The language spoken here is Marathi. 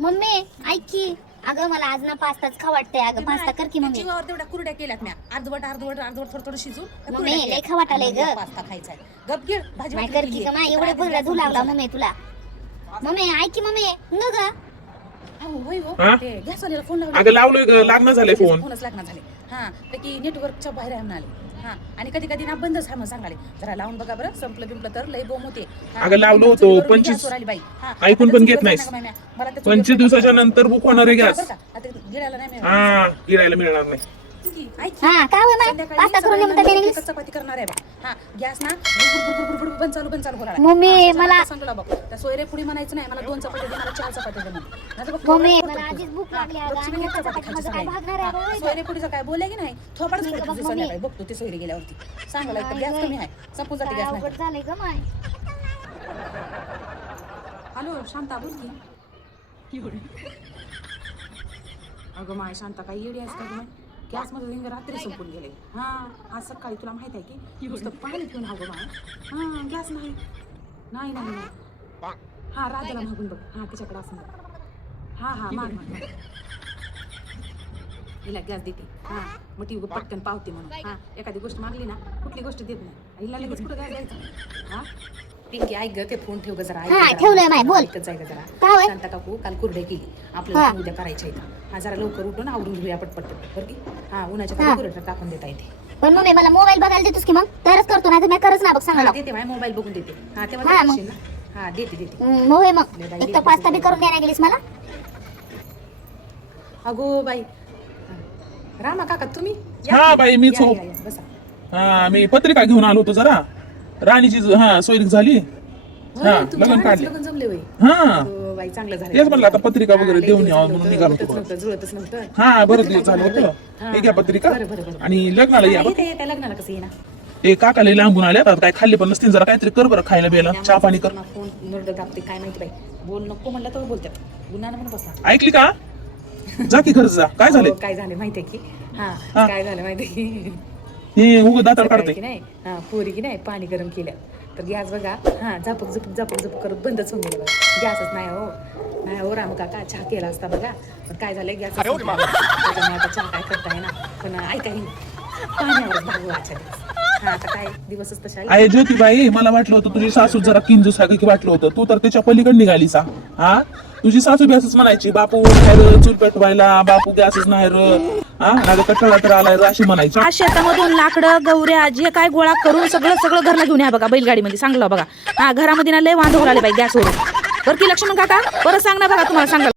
मम्मी ऐक की, अगं मला आज ना पास्ताच खा वाटतंय. अगं पास्ता कर की मम्मी. जीवावर तेवढ्या कुरड्या केल्यात मी अर्धवट थोडं शिजून मम्मी लय खा वाटालय ग. पास्ता खायचा आहे. गप गिळ भाजी नाही कर की का एवढे भरला धू लावला मम्मी तुला. मम्मी ऐक की मम्मी न ग. हा? गॅसवाल्याला फोन लावला. अगं लावलोय ग, लागणार झाले फोन. फोनच लागणार झाले. हा ते की नेटवर्कच्या बाहेर आहे म्हणाले. हा आणि कधी कधी ना बंदच आहे म्हणून सांगाले. जरा लावून बघा बरं, संपलं बिंपलं तर लय बोम होते. अगं लावलो होतो 25 ऐकून पण घेत नाहीस. 25 दिवसाच्या नंतर बुक होणार आहे गॅस. गिळायला नाही मिळणार. हा गिळायला मिळणार नाही. हा का होय माय पास्ता करून म्हणता ते इंग्लिश. चपाती करणार आहे बा. हा गॅस ना बुडबुड बंद चालू होणार आहे. मम्मी मला सांगला बघ त्या सोयरे पुढे म्हणायचं नाही मला 2 चपाती दे, मला 4 चपाती दे म्हणून. मम्मी मला आधीच भूक लागली. अगं आणि एका चपातीमध्ये काय भागणार आहे बाबा. सोयरे पुढे काय बोलले की नाही थोपाडच पडतो संध्याकाळी बघतो ते सोयरे गेल्यावरती सांगायला तर गॅस कमी आहे संपून जाते गॅस नाही. अवघड झालंय ग माय. हॅलो शांता बोल की. अगं माय शांता काही येडी आहेस का तुम्ही? गॅसमध्ये रिंग रात्री संपून गेले. हा आज सकाळी तुला माहित आहे की नुसतं पाणी पिऊन हवं माय. हा गॅस नाही नाही नाही नाही. हा राजाला मागून बघ. हा तिच्याकडे असं हा हा माग माग हिला गॅस देते. हा मग ती पटकन पावते म्हणून. हा एखादी गोष्ट मागली ना कुठली गोष्ट देत नाही. हिला लगेच कुठं गॅस द्यायचा. हा पिंकी ऐक ग ते फोन ठेव ग जरा. हा ठेवलंय माय बोल. ऐकत जाय ग जरा. काय होय? शांता काकू काल कुरडे केली आपल्याला उद्या करायच्या इथं. हा जरा लवकर उठून आवरून घेऊया पटपट बरं की. हा उन्हाच्या खाली कुरडे टाकून देता येते. पण मम्मी मला मोबाईल बघायला देतोस की मग तरच करतो नाही तर मी करच ना बघ सांगायला. देते माझ्या मोबाईल बघून देते. हा हा, तेव्हा मग. देशील ना. हा देते देते. होय मग एक तर पास्ता बी करून द्यायला गेलीस मला. अगो बाई रामा काका तुम्ही हा बाई मीच हो. बसा. हा मी पत्रिका घेऊन आलो होतो जरा राणीची हा सोयरीक झाली. हा लग्न काढले. लग्न जमले बाई. हा बाई चांगलं झालं. तेच म्हणलं आता पत्रिका वगैरे देऊन यावं म्हणून निघालो होतो. जुळतच नव्हतं. हा बरं दिवस झालं होतं. हे घ्या पत्रिका आणि लग्नाला या बघ. त्या लग्नाला कसं येणार ते काकाला लांबून आले आता काय खाल्ले पण नसतील जरा काहीतरी कर बरं खायला बियला चहा पाणी कर. फोन नरड दाबते काय माहिती बाई. बोल नको म्हणलं तर बोलतात. गुन्हा म्हणून बसा. ऐकली का जा की खरंच जा. काय झाले काय झालं माहितीये की. हा हा. काय झालं माहितीये की हे उग दातार काढते. की नाही हा पोरी की नाही पाणी गरम केलं तर गॅस बघा हा झपक झपक करत बंदच होऊन गेलं बघा. गॅसच नाही हो राम काका चहा केला असता बघा. पण काय झालंय गॅस त्याच्यामुळे आता चहा काय करता ना. पण ऐका ही पाण्यावर भागवायच्या दिवस. हा आता काय दिवसच तशा आहे ज्योतिबाई मला वाटलं होतं तुझी सासू जरा किंजूस आहे की वाटलं होतं. तू तर त्याच्या पलीकडे निघाली सा. हा तुझी सासू बी असंच म्हणायची बापू नाही र चूल पेटवायला बापू गॅसच नाही र. हा माझा कटळा तर आलाय र अशी म्हणायची. शेतामधून लाकडं गौऱ्या जे काय गोळा करून सगळं घरनं घेऊन या बघा बैलगाडीमध्ये. सांगलं बघा हा घरामध्ये ना लय वांदो आले बाई गॅसवरून. बरं की लक्ष्मण काका परत सांग ना बघा तुम्हाला सांगा.